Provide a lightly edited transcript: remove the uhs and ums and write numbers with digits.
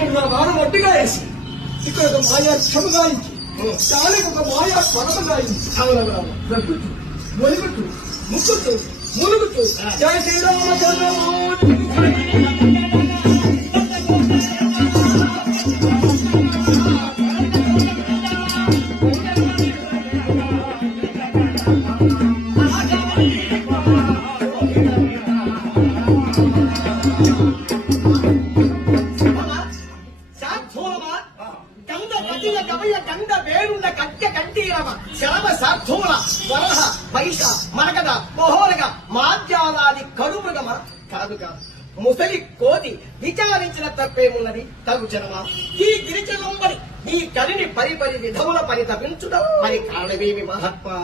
ఇక్కడ నా బాణం ఒట్టిగా వేసి ఇక్కడ ఒక మాయా క్షమ గాయించి దానికి ఒక మాయా పరమ గాయించి దగ్గుతూ మొలుగుతూ ముక్కుతూ ములుగుతూ జయ శ్రీరామచంద్రమూర్తి సార్థూల వరహ వైష మరకద మహోరగ మాధ్యాలాది కడుమృగ కాదు కాదు ముసలి కోతి విచారించిన తప్పేమున్నది తగుచనమా ఈ గిరిజనంబడి ఈ కలిని పరిపరి విధముల పరితపించుట మరి కారణమేమి మహాత్మా